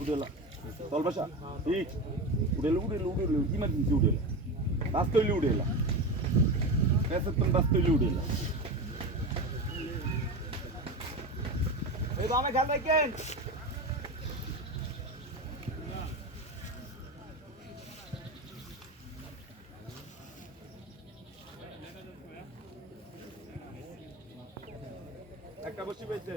উঠেলা তল বসা ঠিক উঠেলা ইমার্জেন্সি উঠেলা রাস্তা হইলে উঠেলা এসে রাস্তা হইলে উঠেলা এই বামে খেয়াল রাখেন একটা বসি পেয়েছে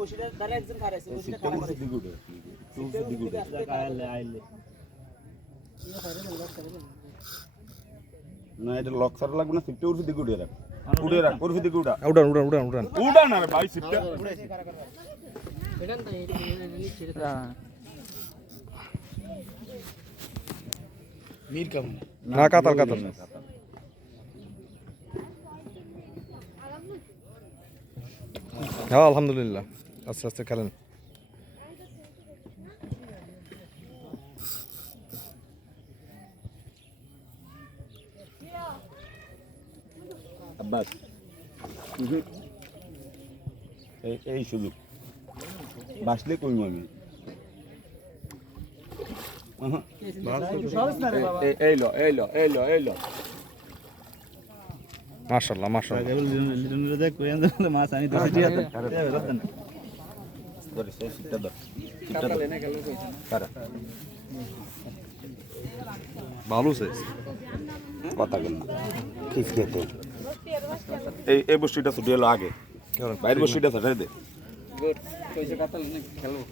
বসিটা দাঁড়া একজন খারাইছে বসিটা খারাপ করে দিগুড়ে আইলে আইলে না এটা লক সারা লাগবে না সিটে উঠে দিগুড়ে রাখ উড়ে রাখ উড়ে দিগুড়া উড়ান আরে ভাই সিটটা এটান তো নিচে মীর কাম না কাতার হ্যাঁ আলহামদুলিল্লাহ আস্তে আস্তে খেলেন আব্বাস এই সুযোগ বাসলে কইমু আমি এইলো মাশাআল্লাহ মাছ আনি ভালো সাইজ কথা বল না এই বস্তিটা ছুটি এলো আগে বাইরের বস্তিটা ছড়াই দে খেলবো